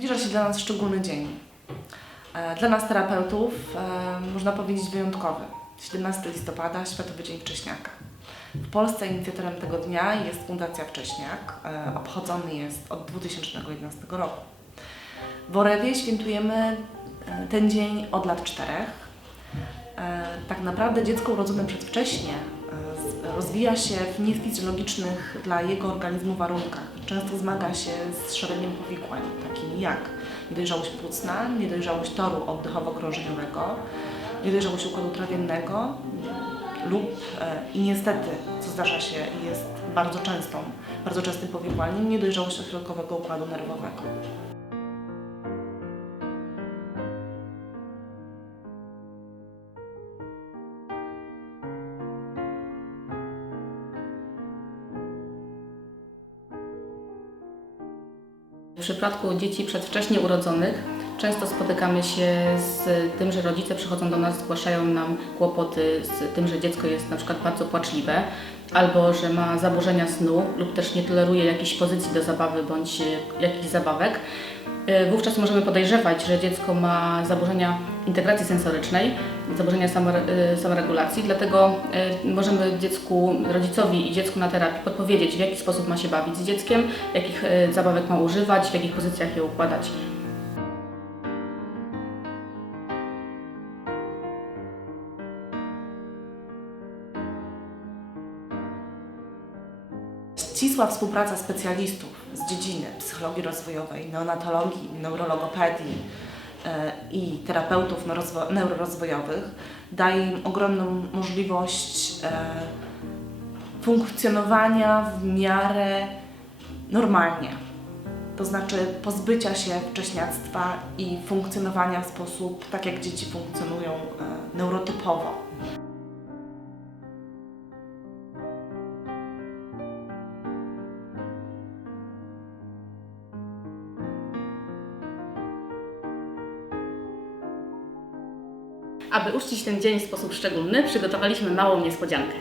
Zbliża się dla nas szczególny dzień. E, Dla nas terapeutów e, można powiedzieć wyjątkowy. 17 listopada, Światowy Dzień Wcześniaka. W Polsce inicjatorem tego dnia jest Fundacja Wcześniak. E, Obchodzony jest od 2011 roku. W Orewie świętujemy ten dzień od lat czterech. Tak naprawdę dziecko urodzone przedwcześnie rozwija się w niefizjologicznych dla jego organizmu warunkach. Często zmaga się z szeregiem powikłań, takimi jak niedojrzałość płucna, niedojrzałość toru oddechowo-krążeniowego, niedojrzałość układu trawiennego lub e, i niestety, co zdarza się jest bardzo częstą, bardzo częstym powikłaniem, niedojrzałość ośrodkowego układu nerwowego. W przypadku dzieci przedwcześnie urodzonych często spotykamy się z tym, że rodzice przychodzą do nas, zgłaszają nam kłopoty z tym, że dziecko jest na przykład bardzo płaczliwe, albo że ma zaburzenia snu lub też nie toleruje jakiejś pozycji do zabawy bądź e, jakichś zabawek. E, Wówczas możemy podejrzewać, że dziecko ma zaburzenia integracji sensorycznej, zaburzenia e, samoregulacji, dlatego możemy dziecku, rodzicowi i dziecku na terapii podpowiedzieć, w jaki sposób ma się bawić z dzieckiem, jakich zabawek ma używać, w jakich pozycjach je układać. Ścisła współpraca specjalistów z dziedziny psychologii rozwojowej, neonatologii, neurologopedii e, i terapeutów neurorozwojowych daje im ogromną możliwość e, funkcjonowania w miarę normalnie. To znaczy pozbycia się wcześniactwa i funkcjonowania w sposób tak, jak dzieci funkcjonują e, neurotypowo. Aby uczcić ten dzień w sposób szczególny, przygotowaliśmy małą niespodziankę.